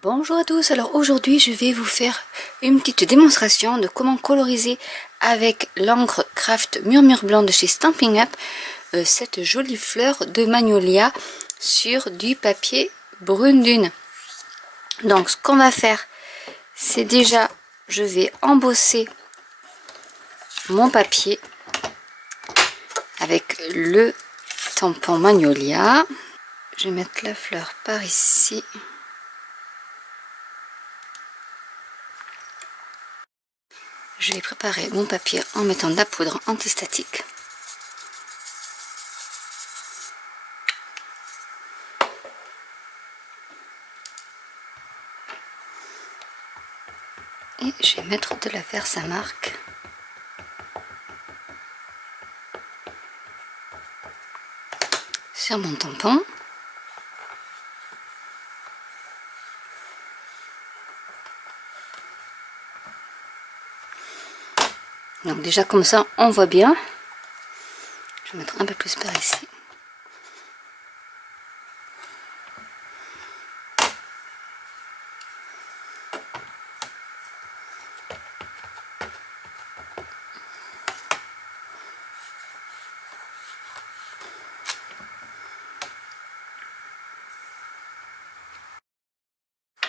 Bonjour à tous, alors aujourd'hui je vais vous faire une petite démonstration de comment coloriser avec l'encre Craft Murmure Blanc de chez Stampin' Up cette jolie fleur de magnolia sur du papier brune dune. Donc ce qu'on va faire, c'est déjà, je vais embosser mon papier avec le tampon magnolia. Je vais mettre la fleur par ici. Je vais préparer mon papier en mettant de la poudre antistatique. Et je vais mettre de la Versamark. Sur mon tampon. Donc déjà comme ça on voit bien. Je vais mettre un peu plus par ici.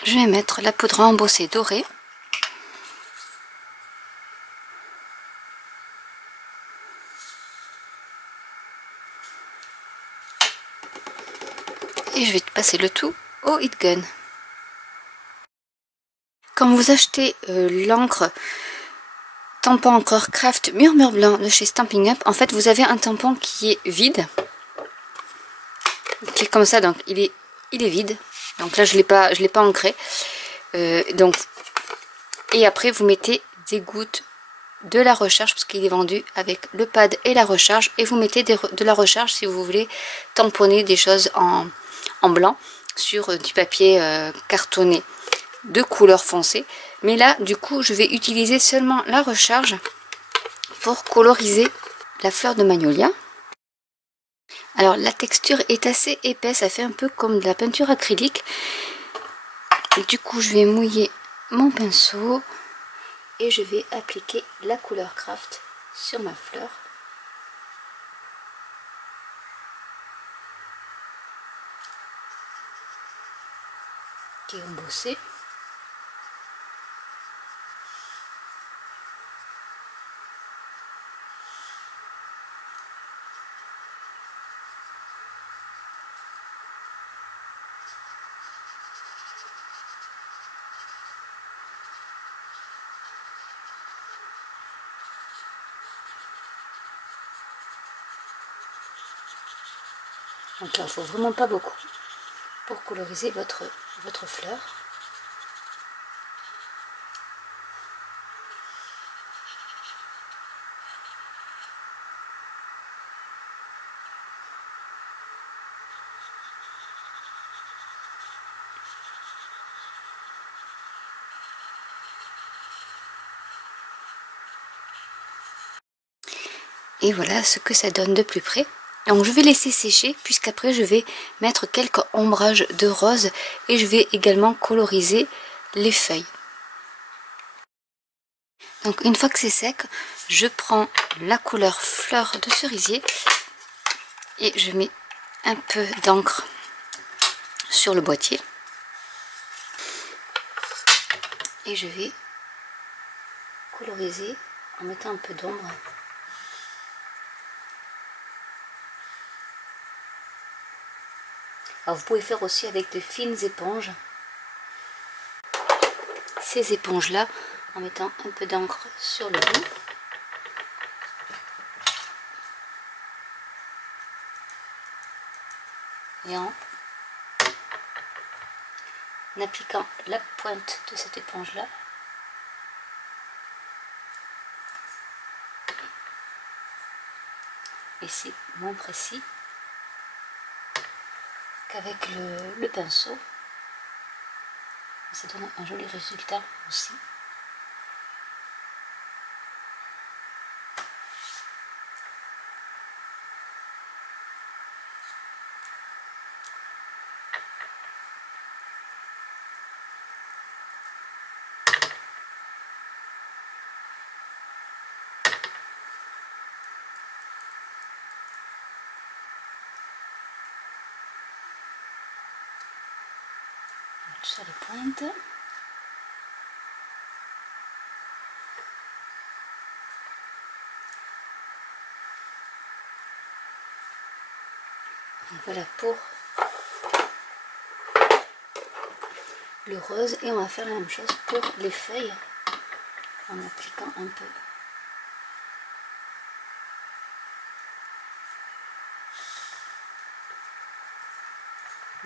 Je vais mettre la poudre à embosser dorée. Et je vais passer le tout au heat gun. Quand vous achetez l'encre tampon encore Craft Murmure Blanc de chez Stampin' Up, en fait vous avez un tampon qui est vide. Qui est comme ça, donc il est vide. Donc là je l'ai pas ancré. Et après vous mettez des gouttes de la recharge, parce qu'il est vendu avec le pad et la recharge, et vous mettez de la recharge si vous voulez tamponner des choses en blanc sur du papier cartonné de couleur foncée. Mais là du coup je vais utiliser seulement la recharge pour coloriser la fleur de magnolia. Alors la texture est assez épaisse, ça fait un peu comme de la peinture acrylique. Du coup je vais mouiller mon pinceau et je vais appliquer la couleur Craft sur ma fleur. Qui est embossée. Donc là, il ne faut vraiment pas beaucoup pour coloriser votre fleur. Et voilà ce que ça donne de plus près. Donc je vais laisser sécher, puisqu'après je vais mettre quelques ombrages de rose et je vais également coloriser les feuilles. Donc une fois que c'est sec, je prends la couleur fleur de cerisier et je mets un peu d'encre sur le boîtier. Et je vais coloriser en mettant un peu d'ombre. Alors vous pouvez faire aussi avec de fines éponges. Ces éponges là, en mettant un peu d'encre sur le bout. Et en appliquant la pointe de cette éponge là. Et c'est moins précis qu'avec le pinceau. Ça donne un joli résultat aussi. sur les pointes. Donc voilà pour le rose, et on va faire la même chose pour les feuilles en appliquant un peu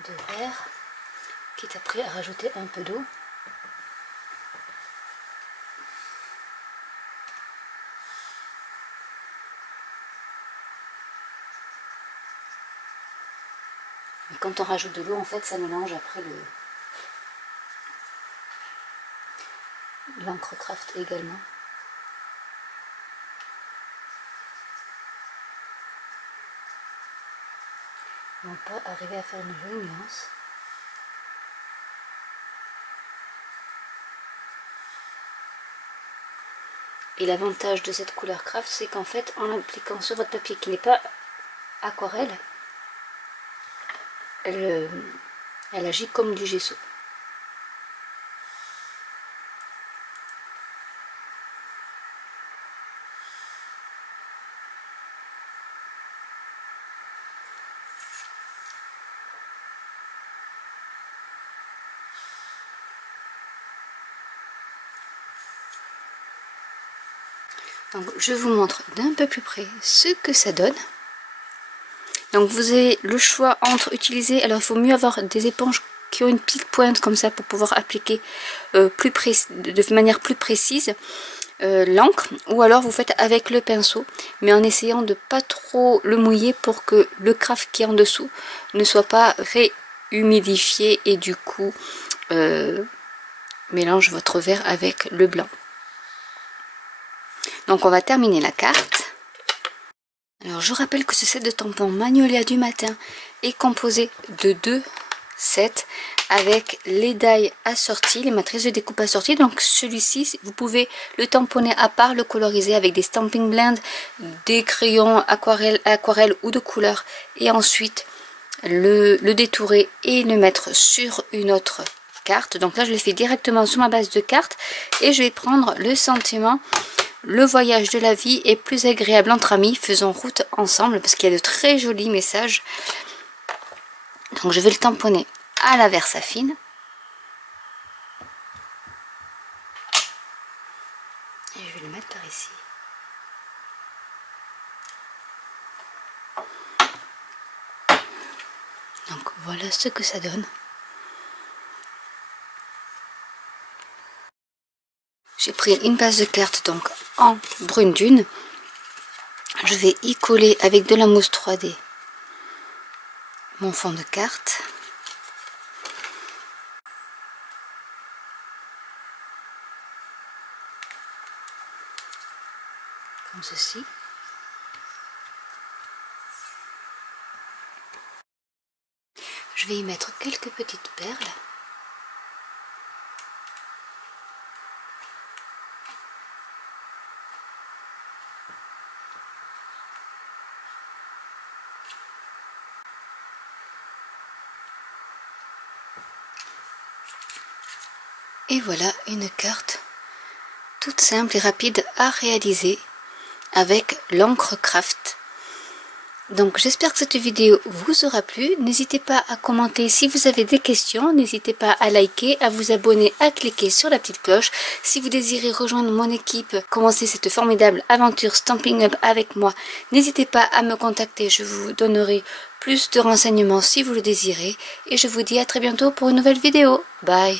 de vert, quitte après à rajouter un peu d'eau. Et quand on rajoute de l'eau, en fait, ça mélange après l'encre craft également. On peut arriver à faire une jolie nuance. Et l'avantage de cette couleur craft, c'est qu'en fait, en l'appliquant sur votre papier qui n'est pas aquarelle, elle agit comme du gesso. Donc je vous montre d'un peu plus près ce que ça donne. Donc vous avez le choix entre utiliser, alors il faut mieux avoir des éponges qui ont une petite pointe comme ça pour pouvoir appliquer de manière plus précise l'encre, ou alors vous faites avec le pinceau, mais en essayant de pas trop le mouiller pour que le craft qui est en dessous ne soit pas réhumidifié et du coup mélange votre vert avec le blanc. Donc on va terminer la carte. Alors je rappelle que ce set de tampons Magnolia du matin est composé de 2 sets avec les die assortis, les matrices de découpe assorties. Donc celui-ci, vous pouvez le tamponner à part, le coloriser avec des stamping blends, des crayons aquarelle ou de couleur, et ensuite le détourer et le mettre sur une autre carte. Donc là je le fais directement sur ma base de carte, et je vais prendre le sentiment: le voyage de la vie est plus agréable entre amis, faisons route ensemble, parce qu'il y a de très jolis messages. Donc je vais le tamponner à la Versafine. Et je vais le mettre par ici. Donc voilà ce que ça donne. J'ai pris une base de carte donc en brune dune. Je vais y coller avec de la mousse 3D mon fond de carte. Comme ceci. Je vais y mettre quelques petites perles. Et voilà une carte toute simple et rapide à réaliser avec l'encre craft. Donc j'espère que cette vidéo vous aura plu. N'hésitez pas à commenter si vous avez des questions. N'hésitez pas à liker, à vous abonner, à cliquer sur la petite cloche. Si vous désirez rejoindre mon équipe, commencer cette formidable aventure Stampin' Up avec moi, n'hésitez pas à me contacter. Je vous donnerai plus de renseignements si vous le désirez. Et je vous dis à très bientôt pour une nouvelle vidéo. Bye!